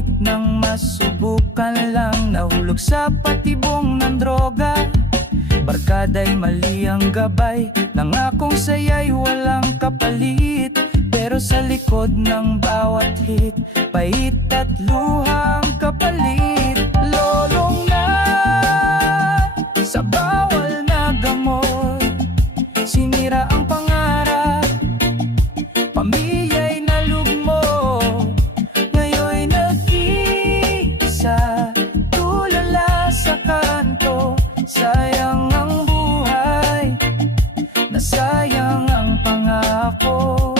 ngunit nang masubukan lang, nahulog sa patibong ng droga. Barkada'y mali ang gabay, nangakong saya'y walang kapalit. Pero sa likod ng bawat hit, pait at luhang kapalit. Lolong na sa bawal na gamot, sinira ang pangarap, pamilya'y nalugmo. Ngayon'y nag-iisa, tulala sa kanto. Sayang ang buhay, nasayang ang pangako.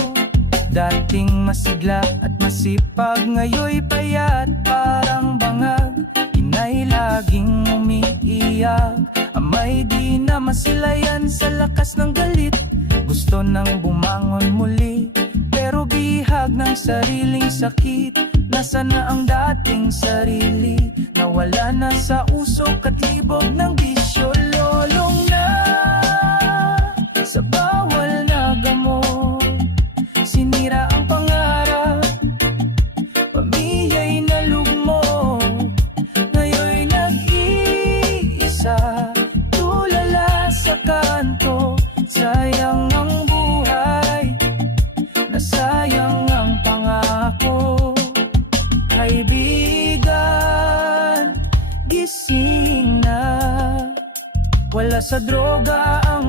Dating masigla at masipag, ngayon'y payat parang bangag. Inay laging umiiyak, amay di na masilayan sa lakas ng galit. Gusto nang bumangon muli, pero bihag ng sariling sakit. Nasaan na ang dating sarili, nawala na sa usok at libog ng bisyo. Lolong na sa bawal na gamot, sinira ang pangarap, pamilya'y nalugmo. Ngayon'y nag-iisa, tulala sa kanto. Sayang ang buhay, nasayang ang pangako. Kaibigan, gising na, wala sa droga ang